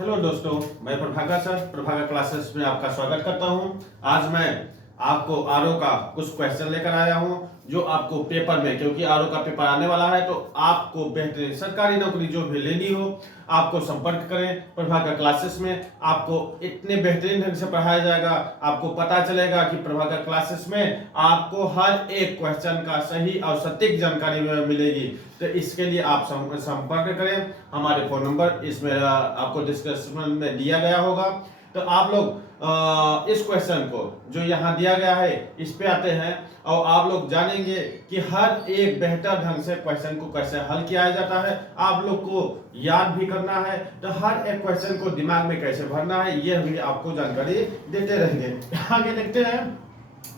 Hello दोस्तों, मैं Prabhakar sir Prabhakar classes में आपका स्वागत करता हूं। आज मैं आपको आरओ का कुछ क्वेश्चन लेकर आया हूं जो आपको पेपर में, क्योंकि आरओ का पेपर आने वाला है तो आपको बेहतरीन सरकारी नौकरी जो भी लेनी हो आपको संपर्क करें प्रभाकर क्लासेस में। आपको इतने बेहतरीन ढंग से पढ़ाया जाएगा, आपको पता चलेगा कि प्रभाकर क्लासेस में आपको हर एक क्वेश्चन का सही और सटीक जानकारी मिलेगी। तो इसके लिए आप संपर्क करें। हमारे फोन नंबर इसमें आपको डिस्क्रिप्शन में दिया गया होगा। तो आप लोग इस क्वेश्चन को जो यहाँ दिया गया है इस पे आते हैं और आप लोग जानेंगे कि हर एक बेहतर ढंग से क्वेश्चन को कैसे हल किया जाता है। आप लोग को याद भी करना है, तो हर एक क्वेश्चन को दिमाग में कैसे भरना है यह भी आपको जानकारी देते रहेंगे। आगे देखते हैं,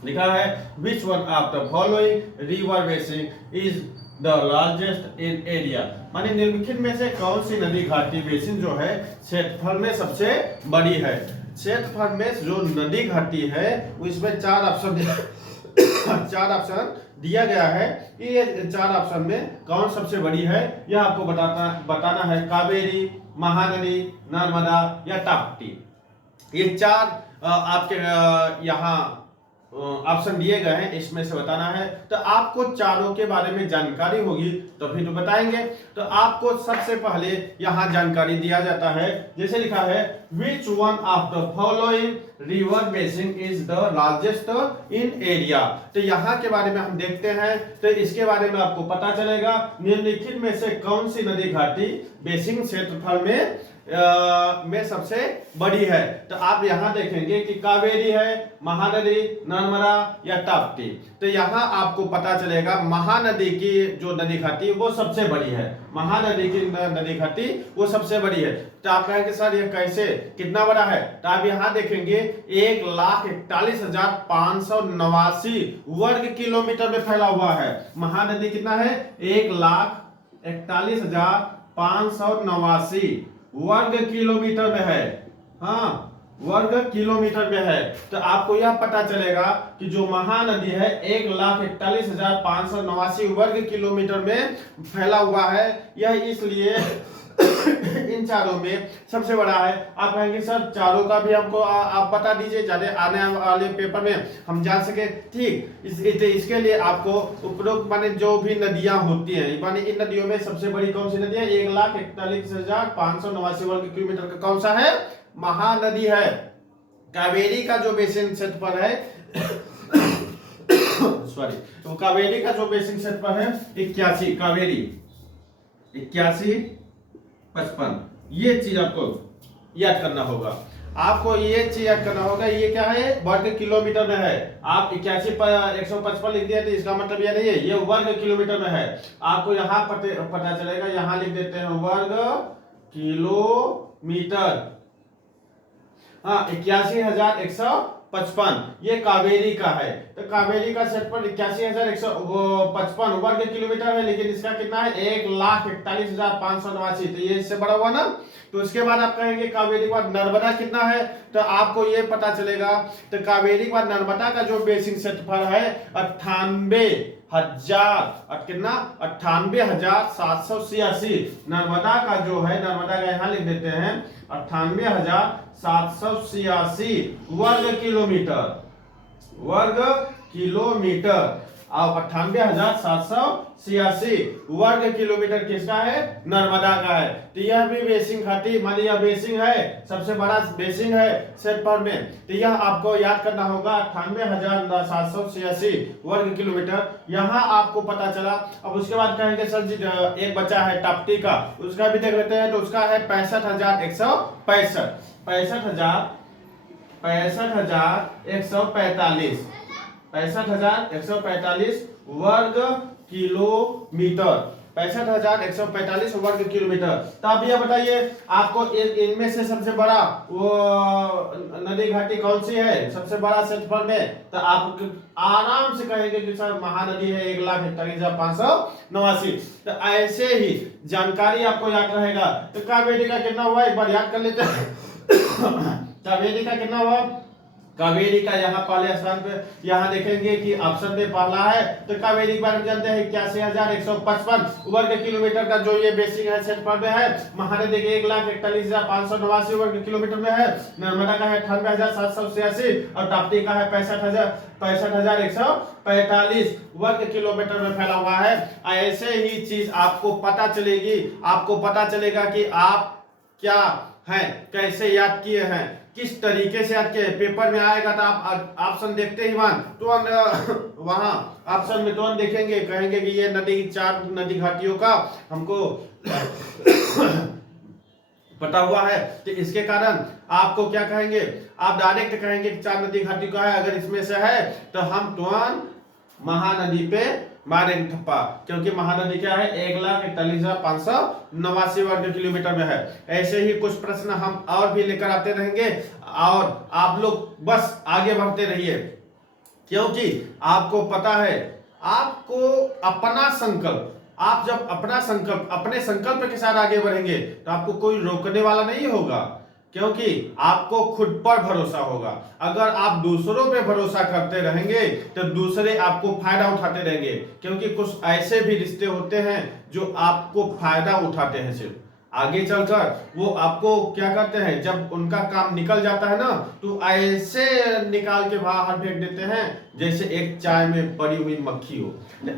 लिखा है which one of the following river basin is the largest in area, माने निम्नलिखित में से कौन सी नदी घाटी बेसिन जो है क्षेत्रफल में सबसे बड़ी है। क्षेत्रफल में जो नदी घाटी है उसमें चार ऑप्शन दिया गया है। ये चार ऑप्शन में कौन सबसे बड़ी है यह आपको बताना है। कावेरी, महानदी, नर्मदा या ताप्ती। ये चार आपके यहाँ ऑप्शन दिए गए हैं, इसमें से बताना है। तो आपको चारों के बारे में जानकारी होगी तो फिर तो बताएंगे। तो आपको सबसे पहले यहाँ जानकारी दिया जाता है, जैसे लिखा है which one of the following river basin is the largest in area. तो यहाँ के बारे में हम देखते हैं, तो इसके बारे में आपको पता चलेगा निम्नलिखित में से कौन सी नदी घाटी बेसिन क्षेत्रफल में सबसे बड़ी है। तो आप यहाँ देखेंगे कि कावेरी है, महानदी, नर्मदा या ताप्ती। तो यहाँ आपको पता चलेगा महानदी की जो नदी घाटी वो सबसे बड़ी है। महानदी की नदी घाटी वो सबसे बड़ी है। तो आप कहेंगे सर ये कैसे, कितना बड़ा है? तो आप यहाँ देखेंगे 1,41,589 वर्ग किलोमीटर में फैला हुआ है। महानदी कितना है? 1,41,589 वर्ग किलोमीटर में है। हाँ, वर्ग किलोमीटर में है। तो आपको यह पता चलेगा कि जो महानदी है 1,41,589 वर्ग किलोमीटर में फैला हुआ है। यह इसलिए इन चारों में सबसे बड़ा है। आप कहेंगे सर चारों का भी हमको आप बता दीजिए, जाने आने वाले पेपर में हम जान सके। ठीक, इसके लिए आपको उपरोक्त माने जो भी नदियां होती हैं, माने इन नदियों में सबसे बड़ी कौन सी नदी है? 1,41,589 वर्ग किलोमीटर का कौन सा है? महानदी है। कावेरी का जो बेसिन क्षेत्रफल है सॉरी, तो कावेरी का जो बेसिन क्षेत्रफल है 81, कावेरी 81,55। ये चीज आपको याद करना होगा। आपको ये चीज याद करना होगा, ये क्या है? वर्ग किलोमीटर में है। आप 81,155 लिख दिया तो इसका मतलब ये नहीं है, ये वर्ग किलोमीटर में है। आपको यहाँ पता चलेगा, यहाँ लिख देते हैं वर्ग किलोमीटर। हाँ, 81,155 ये कावेरी का है। तो कावेरी का क्षेत्रफल 81,155 वर्ग किलोमीटर है, लेकिन इसका कितना है? 1,41,589। तो ये इससे बड़ा हुआ ना। तो उसके बाद आप कहेंगे कावेरी के बाद नर्मदा कितना है? तो आपको ये पता चलेगा। तो कावेरी के बाद नर्मदा का जो बेसिन क्षेत्रफल है 98,000 कितना? 98,786। नर्मदा का जो है, नर्मदा का यहाँ लिख देते हैं 98,786 वर्ग किलोमीटर। वर्ग किलोमीटर और 98,786 वर्ग किलोमीटर किसका है? नर्मदा का है। तो यह भी बेसिन घाटी, मानी यह बेसिन है, सबसे बड़ा बेसिन है क्षेत्रफल में। तो यह आपको याद करना होगा 98,786 वर्ग किलोमीटर। यहाँ आपको पता चला। अब उसके बाद कहेंगे सर जी एक बच्चा है ताप्ती का, उसका भी देख लेते हैं। तो उसका है 65,165 65,145 वर्ग किलोमीटर। 65,145 वर्ग किलोमीटर। तो आप ये बताइए आपको इनमें से सबसे बड़ा वो नदी घाटी कौन सी है सबसे बड़ा क्षेत्रफल में? तो आप आराम से कहेंगे कि सर महानदी है 1,41,589। तो ऐसे ही जानकारी आपको याद रहेगा। तो कावेरी का कितना हुआ एक बार याद कर लेते हैं। कावेरी का कितना हुआ? कावेरी का यहाँ पहले स्थान पे यहाँ देखेंगे कि ऑप्शन में पहला है तो कावेरी के बारे में जानते हैं 81,155 वर्ग किलोमीटर का जो ये बेसिक है क्षेत्रफल में है। महानदी के 1,41,589 वर्ग किलोमीटर में है। नर्मदा का है 98,786 और ताप्ती का है 65,145 वर्ग किलोमीटर में फैला हुआ है। ऐसे ही चीज आपको पता चलेगी, आपको पता चलेगा कि आप क्या हैं, कैसे याद किए हैं, किस तरीके से याद किए। पेपर में आएगा तो आप ऑप्शन देखते ही वहां ऑप्शन में तुरंत देखेंगे, कहेंगे कि ये नदी 4 नदी घाटियों का हमको पता हुआ है, तो इसके कारण आपको क्या कहेंगे, आप डायरेक्ट कहेंगे कि 4 नदी घाटी का है। अगर इसमें से है तो हम तुरंत महानदी पे मारेंगे ठप्पा, क्योंकि महानदी क्या है 1,41,589 वर्ग किलोमीटर में है। ऐसे ही कुछ प्रश्न हम और भी लेकर आते रहेंगे और आप लोग बस आगे बढ़ते रहिए, क्योंकि आपको पता है, आपको अपना संकल्प, आप जब अपना संकल्प अपने संकल्प के साथ आगे बढ़ेंगे तो आपको कोई रोकने वाला नहीं होगा, क्योंकि आपको खुद पर भरोसा होगा। अगर आप दूसरों पे भरोसा करते रहेंगे तो दूसरे आपको फायदा उठाते रहेंगे, क्योंकि कुछ ऐसे भी रिश्ते होते हैं जो आपको फायदा उठाते हैं। सिर्फ आगे चलकर वो आपको क्या करते हैं, जब उनका काम निकल जाता है ना तो ऐसे निकाल के बाहर फेंक देते हैं जैसे एक चाय में पड़ी हुई मक्खी हो।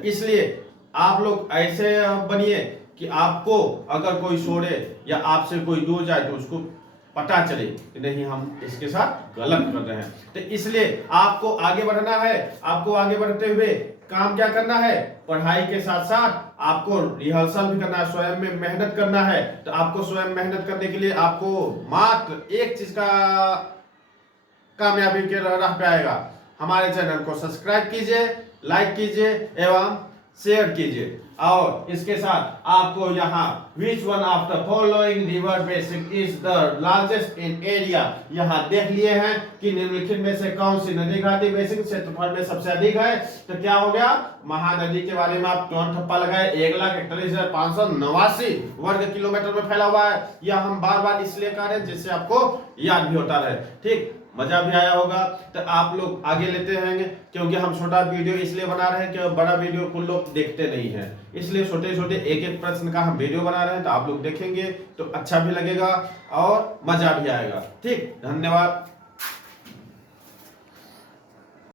इसलिए आप लोग ऐसे बनिए कि आपको अगर कोई छोड़े या आपसे कोई दूर जाए तो उसको पता चले कि नहीं हम इसके साथ गलत कर रहे हैं। तो इसलिए आपको आगे बढ़ना है। आपको आगे बढ़ते हुए काम क्या करना है, पढ़ाई के साथ साथ आपको रिहर्सल भी करना है, स्वयं में मेहनत करना है। तो आपको स्वयं मेहनत करने के लिए आपको मात्र एक चीज का कामयाबी के राह पे आएगा। हमारे चैनल को सब्सक्राइब कीजिए, लाइक कीजिए एवं शेयर कीजिए। और इसके साथ आपको यहाँ which one of the following river basin is the largest in area, यहाँ देख लिए हैं कि निम्नलिखित में से कौन सी नदी घाटी बेसिन क्षेत्रफल में सबसे अधिक है। तो क्या हो गया, महानदी के बारे में आप तुरंत ठप्पा लगाए, 1,41,589 वर्ग किलोमीटर में फैला हुआ है। यह हम बार बार इसलिए कर रहे हैं जिससे आपको याद भी होता रहे। ठीक, मजा भी आया होगा। तो आप लोग आगे लेते रहेंगे, क्योंकि हम छोटा वीडियो इसलिए बना रहे हैं कि बड़ा वीडियो कुछ लोग देखते नहीं हैं, इसलिए छोटे छोटे एक एक प्रश्न का हम वीडियो बना रहे हैं। तो आप लोग देखेंगे तो अच्छा भी लगेगा और मजा भी आएगा। ठीक, धन्यवाद।